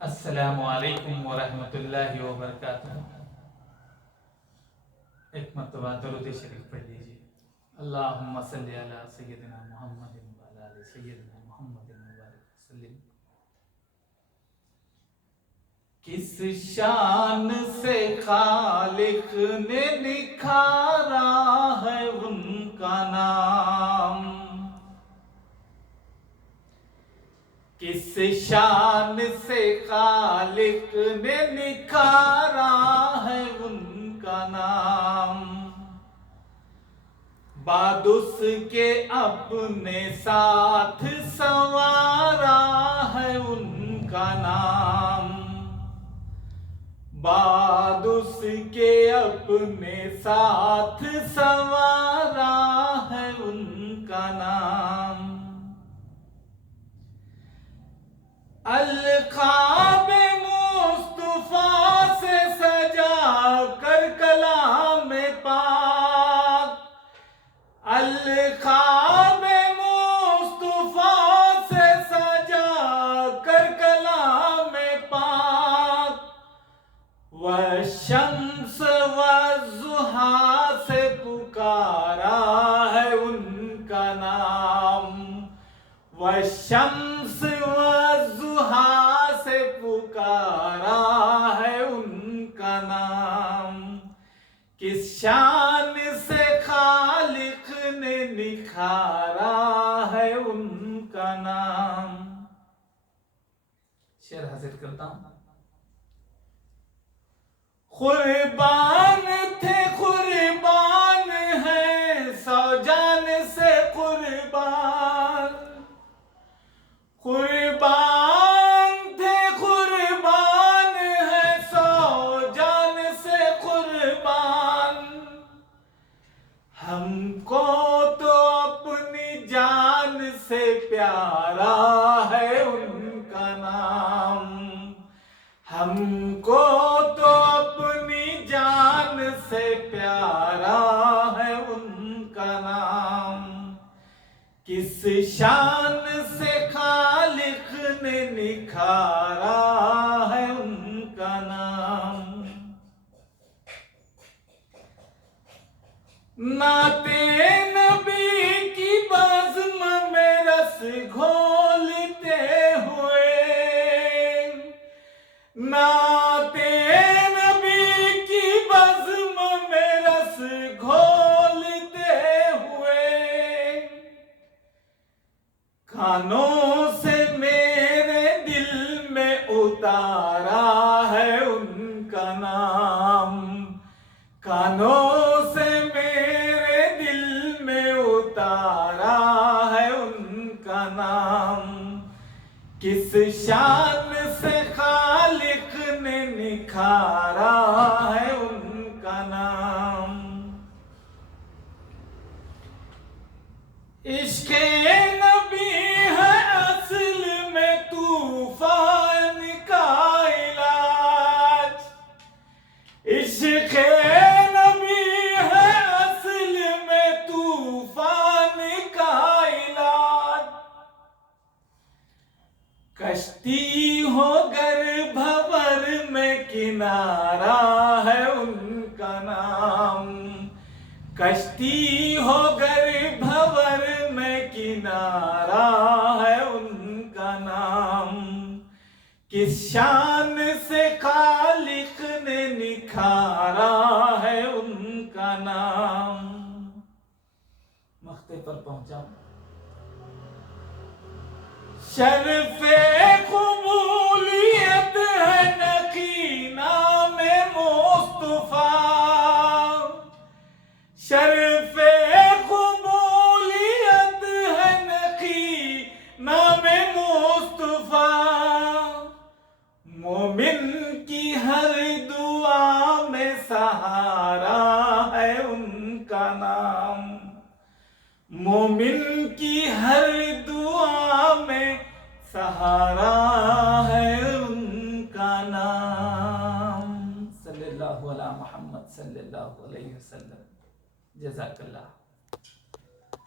अस्सलामु अलैकुम वरहमतुल्लाहि वबरकातुहू। एक मरतबा दरूद शरीफ पढ़ लीजिए। अल्लाहुम्मा सल्ली अला सय्यदिना मुहम्मदिन व अला आलि सय्यदिना मुहम्मदिन मुबारक वसल्लिम। किस शान से खालिक ने निखारा है उनका नाम, किस शान से खालिक ने निखारा है उनका नाम। बाद उसके अपने साथ संवारा है उनका नाम, बाद उसके अपने साथ संवारा है उनका नाम। अलखाब मुस्तफा से सजा कर कलाम पाक, अलखाब मुस्तफा से सजा कर कलाम पाक। वह शम्स व ज़ुहा से पुकारा है उनका नाम, वह शम्स व ज़ुहा से पुकारा है उनका नाम। किस शान से खालिक ने निखारा है उनका नाम। शेर हाजिर करता हूं। कुर्बान थे कुर्बान है सौ जान से कुर्बान, कुर्बान थे कुर्बान है सौ जान से कुर्बान। हमको तो अपनी जान से प्यारा है उनका नाम, हमको तो अपनी जान से प्यारा है उनका नाम। किस शान से खालिक ने निखारा है उनका नाम। नाते नबी की बज़्म में रस घोलते हुए, नाते नबी की बज़्म में रस घोलते हुए। कानों से मेरे दिल में उतारा है उनका नाम, कानों से मेरे दिल में उतारा है उनका नाम। किस शान से खालिक ने निखारा है उनका नाम। इश्क़े नबी है असल में तूफान का इलाज, इश्क़े नबी है असल में तूफान का इलाज। कश्ती हो गर भंवर में किनारा है उनका नाम, कश्ती हो गर भंवर में किनारा है उनका नाम। किस शान से खालिक ने निखारा है उनका नाम। मख्ते पर पहुंचा। शर्फ़े क़बूलियत है नकीना में मुस्तफा, शर्फ़े क़बूलियत है नकीना में मुस्तफा। मोमिन की हर दुआ में सहारा है उनका नाम, मोमिन की हर दुआ में सहारा है उनका नाम। सल्लल्लाहु अला मुहम्मद सल्लल्लाहु अलैहि वसल्लम। जज़ाकल्लाह।